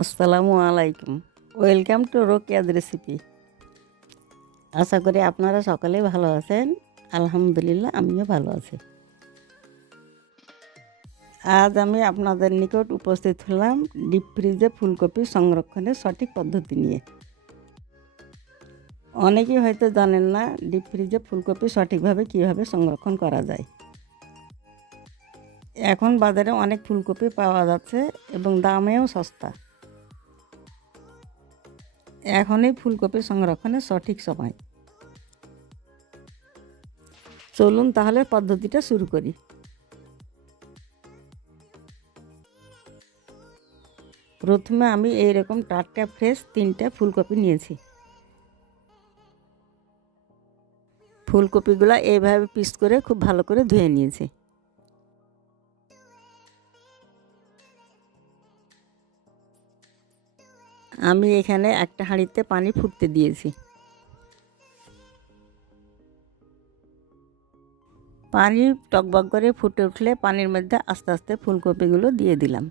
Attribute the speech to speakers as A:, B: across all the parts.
A: আসসালামু আলাইকুম। Welcome to রোকিয়াদ রেসিপি আশা করি আপনারা সকলে ভালো আছেন। আলহামদুলিল্লাহ, আমিও ভালো আছি। আজ আমি আপনাদের নিকট উপস্থিত হলাম ডিপ ফ্রিজে ফুলকপি সংরক্ষণের সঠিক পদ্ধতি নিয়ে। অনেকেই হয়তো জানেন না ডিপ ফ্রিজে ফুলকপি সঠিকভাবে কীভাবে সংরক্ষণ করা যায়। এখন বাজারে অনেক ফুলকপি পাওয়া যাচ্ছে এবং দামেও সস্তা। এখনই ফুলকপি সংরক্ষণের সঠিক সময়। চলুন তাহলে পদ্ধতিটা শুরু করি। প্রথমে আমি এইরকম টাটকা ফ্রেশ তিনটা ফুলকপি নিয়েছি। ফুলকপিগুলো এইভাবে পিস করে খুব ভালো করে ধুয়ে নিয়েছি। আমি এখানে একটা হাঁড়িতে পানি ফুটতে দিয়েছি। পানি টকবক করে ফুটে উঠলে পানির মধ্যে আস্তে আস্তে ফুলকপিগুলো দিয়ে দিলাম।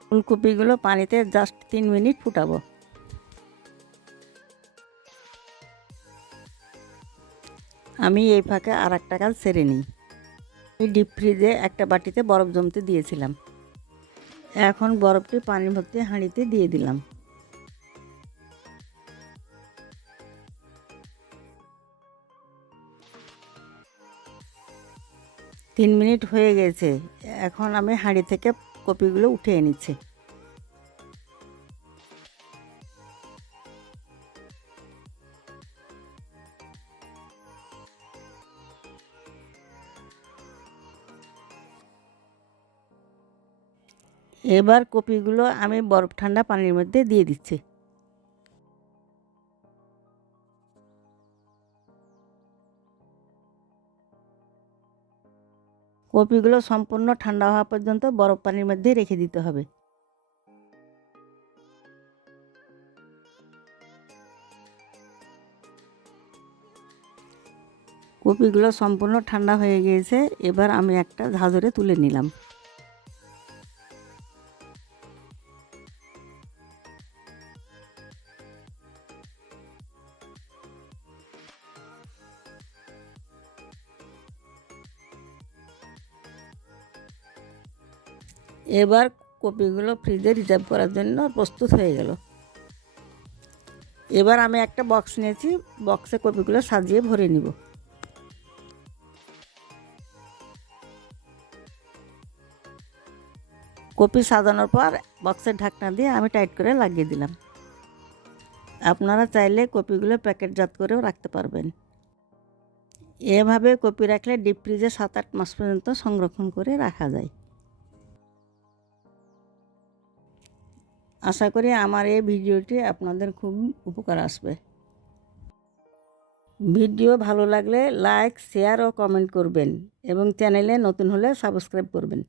A: ফুলকপিগুলো পানিতে জাস্ট তিন মিনিট ফুটাবো। আমি এই ফাঁকে আর একটা কাজ সেরে নিই। ডিপ ফ্রিজে একটা বাটিতে বরফ জমতে দিয়েছিলাম। এখন বরফকে পানি ভর্তি হাঁড়িতে দিয়ে দিলাম। তিন মিনিট হয়ে গেছে। এখন আমি হাঁড়ি থেকে কপিগুলো উঠে নিচ্ছি। এবার কপিগুলো আমি বরফ ঠান্ডা পানির মধ্যে দিয়ে দিচ্ছি। কপিগুলো সম্পূর্ণ ঠান্ডা হওয়া পর্যন্ত বরফ পানির মধ্যে রেখে দিতে হবে। কপিগুলো সম্পূর্ণ ঠান্ডা হয়ে গিয়েছে, এবার আমি একটা ঝাঁঝরে তুলে নিলাম। এবার কপিগুলো ফ্রিজে রিজার্ভ করার জন্য প্রস্তুত হয়ে গেল। এবার আমি একটা বক্স নিয়েছি বক্সে কপিগুলো সাজিয়ে ভরে নিব। কপি সাজানোর পর বক্সের ঢাকনা দিয়ে আমি টাইট করে লাগিয়ে দিলাম। আপনারা চাইলে কপিগুলো প্যাকেটজাত করেও রাখতে পারবেন। এভাবে কপি রাখলে ডিপ ফ্রিজে সাত আট মাস পর্যন্ত সংরক্ষণ করে রাখা যায়। আশা করি আমার এই ভিডিওটি আপনাদের খুব উপকার আসবে। ভিডিও ভালো লাগলে লাইক, শেয়ার ও কমেন্ট করবেন এবং চ্যানেলে নতুন হলে সাবস্ক্রাইব করবেন।